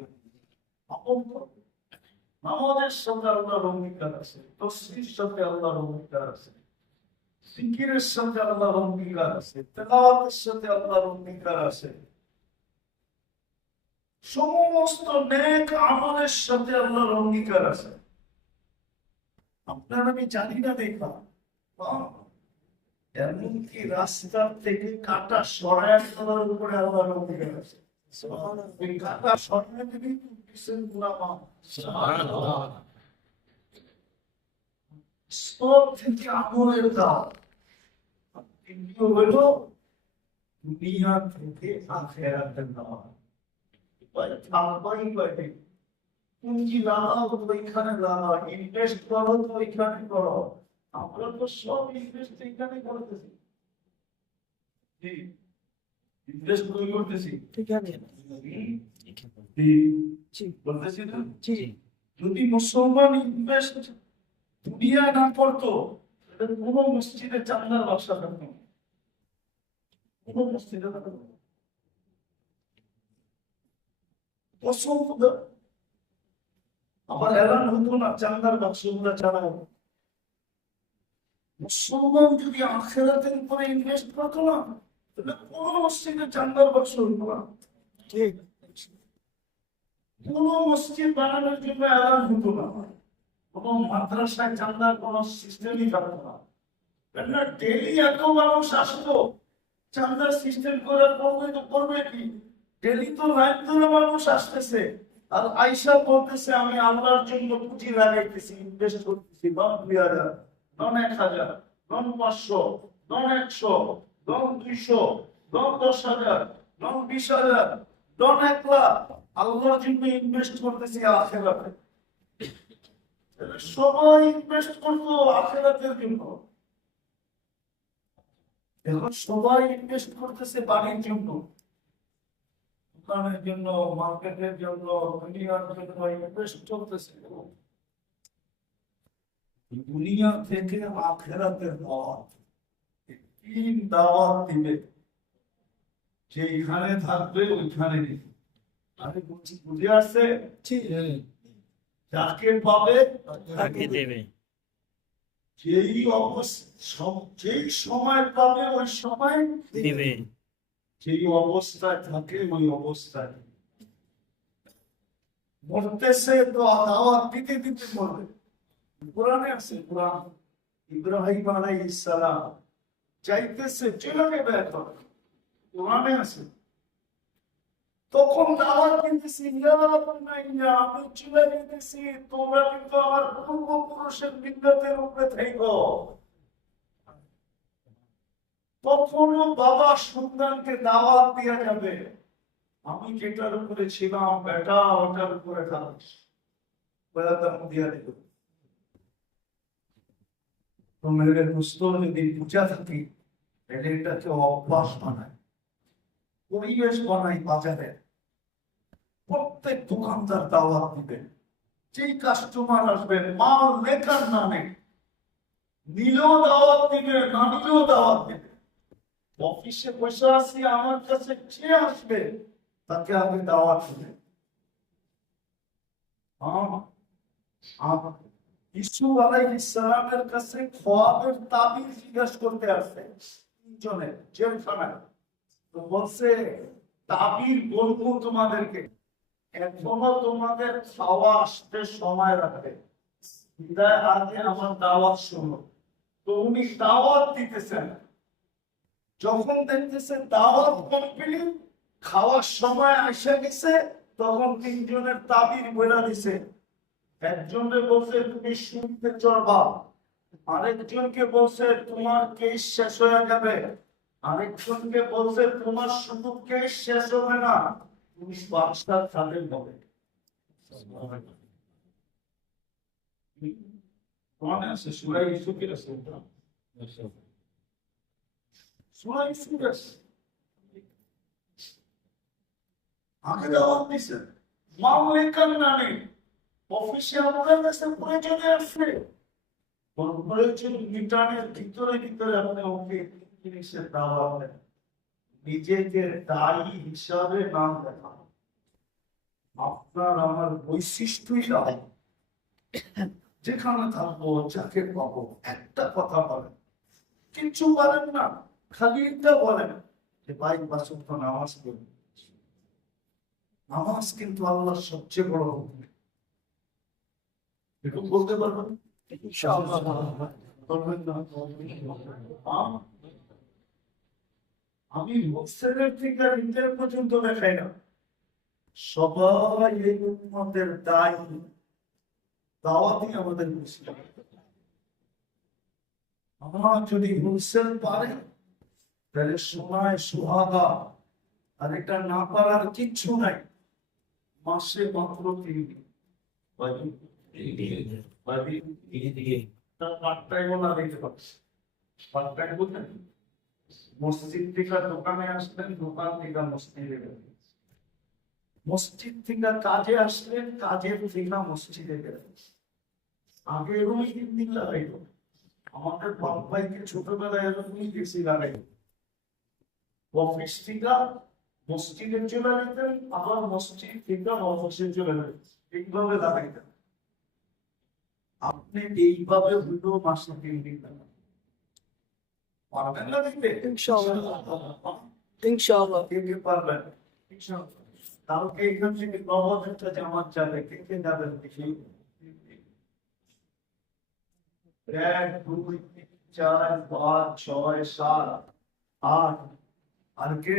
নামাজের সাথে আল্লাহর অঙ্গীকার আছে, তসবিহের সাথে আল্লাহর অঙ্গীকার আছে, জিকিরের সাথে আল্লাহর অঙ্গীকার আছে, তেলাওয়াতের সাথে আল্লাহর অঙ্গীকার আছে, সমস্ত নেক আমলের সাথে আল্লাহর অঙ্গীকার আছে। আপনার আমি জানি না দেখলাম এমনকি রাস্তার থেকে কাটা সরায় করার উপরে আল্লাহর অঙ্গীকার আছে। ওই কাটা সরায় দিবি সব থেকে আমলের দাম হলো দুনিয়া থেকে আখিরাতের দাম। পুঁজি লাগাও তো ওইখানে লাগাও, ইনভেস্ট করো তো ওইখানে করো। আমরা তো সব ইনভেস্ট এখানে করতেছি, ইনভেস্ট করতেছি বলতেছি না। যদি মুসলমান ইনভেস্ট দুনিয়া না করতো কোনো মসজিদে চান্দার বাসা থাকতো, কোনো মসজিদে পছন্দ আবার এলান হতো না চান্দার বাক্সগুলো চালাও। মুসলমান যদি আখিরাতের উপরে ইনভেস্ট করতো না তাহলে কোন মসজিদে চান্দার বাক্স হতো না। ঠিক, কোন মসজিদ বানানোর জন্য এলান হতো না, কোন মাদ্রাসায় চান্দার কোন সিস্টেমই থাকতো না। কেননা ডেইলি এত মানুষ আসতো, চান্দার সিস্টেম করে করবে তো করবে কি? ডেইলি তো লাইন ধরে মানুষ আসতেছে আর আইসা বলতেছে আমি আল্লাহর জন্য পুঁজি লাগাইতেছি, ইনভেস্ট করতেছি, নন 2000, নন 1000, নন 500, নন 100, নন 200, নন 10,000, নন 20,000, নন 1 লাখ আল্লাহর জন্য ইনভেস্ট করতেছি আখিরাতে। সবাই ইনভেস্ট করতো আখিরাতের জন্য, এখন সবাই ইনভেস্ট করতেছে বাড়ির জন্য, দোকানের জন্য, মার্কেটের জন্য, দুনিয়ার জন্য ইনভেস্ট চলতেছে। দুনিয়া থেকে আখিরাতের দাওয়াত, তিন দাওয়াত দিবে, যেখানে থাকবে ওইখানে দিবে। আমি বলছি বুঝে আসছে? যাকে পাবে তাকে দেবে। যেই যেই সময় পাবে ওই সময় দিবে। যেই অবস্থায় থাকে ওই অবস্থায় মরতেছে তো দাওয়াত দিতে দিতে মরবে। কোরআনে আছে, কোরআন ইব্রাহিম আলাইহিস সালাম চাইতেছে চলে যাবে, এখন কোরআনে আছে তখন দাওয়াত দিতেছি, আমি চলে যেতেছি, তোমরা কিন্তু আমার পূর্বপুরুষের বিদ্যাতের উপরে থাকো। তখনও বাবা সন্তানকে দাওয়াত দেওয়া যাবে, আমি যেটার উপরে ছিলাম বেটা ওটার উপরে থাকিস, দিয়া দেব। মেরে দোস্ত যদি বুঝা থাকি তাহলে এটাকে অভ্যাস বানায়, পরিবেশ বানাই। বাজারে প্রত্যেক দোকানদার দাওয়াত দিবেন, যেই কাস্টমার আসবেন মাল লেখার নামে নিলেও দাওয়াত দিবে, না নিলেও দাওয়াত দিবে। অফিসে বসে আছি, আমার কাছে যে আসবে তাকে আমি দাওয়াত দিবে। ইসুফ আলাইহিস সালামের কাছে খোয়াবের তাবিজ জিজ্ঞাসা করতে আসছে তিনজনে জেলখানায়। তো বলছে তাবির বলবো তোমাদেরকে, এখনো তোমাদের খাওয়া আসতে সময় রাখবে, বিদায় আগে আমার দাওয়াত শোনো। তো উনি দাওয়াত দিতেছেন, যখন দেখতেছে দাওয়াত কমপ্লিট, খাওয়ার সময় আসে গেছে, তখন তিনজনের তাবির বলে দিছে। একজনকে বলছে তুমি শুনতে চলবা, আরেকজনকে বলছে তোমার কেস শেষ হয়ে যাবে, আরেকজনকে বলছে তোমার শুধু কেস শেষ হবে না, তুমি বাদশার খাদেম হবে। কোরআনে আছে সূরা ইউসুফের আছে, সূরা ইউসুফ আছে। আগে দাওয়াত দিছে, মামলিকার নামে অফিসিয়ালদের কাছে প্রয়োজনে আসছে, প্রয়োজন মিটানের ভিতরে ভিতরে আপনি ওকে জিনিসের দাওয়াত দেন, নিজেকে দায়ী হিসাবে নাম দেখা। আপনার আমার বৈশিষ্ট্যই দায়, যেখানে থাকবো যাকে পাবো একটা কথা বলেন, কিচ্ছু বলেন না, খালি একটা বলেন যে ভাই বাসুক তো নামাজ পড়ি। নামাজ কিন্তু আল্লাহর সবচেয়ে বড় হুকুম। একটু বলতে পারবেন? বলবেন না? আমি হোস্টেলের থেকে ইন্টার পর্যন্ত দেখাই না, সবাই এই উম্মতের দায়ী, দাওয়াতই আমাদের মুসলিম। আমার যদি হোস্টেল পারে তাহলে সময় সুহাগা, আর এটা না পারার কিচ্ছু নাই। মাসে মাত্র 3 দিন, মসজিদ থেকে দোকানে আসলেন, দোকান থেকে মসজিদে গেলেন, মসজিদ থেকে কাজে আসলেন, কাজের থেকে মসজিদে গেলেন। আগে এরকম 3 দিন লাগাইল। আমাদের বাপ ভাইকে ছোটবেলায় এরকমই বেশি লাগাইল। অফিস থেকে মসজিদে চলে যেতেন, আবার মসজিদ থেকে অফিসে চলে যেতেন, এইভাবে লাগাইতেন। আপনি এইভাবে হইলেও মাসে 3 দিন লাগান, পারবেন না দেখতে? ইনশাআল্লাহ কে কে পারবেন? কালকে এখান থেকে 9,000টা জামাত যাবে, কে কে যাবেন দেখি? 1 2 3 4 5 6 7 8, আর কে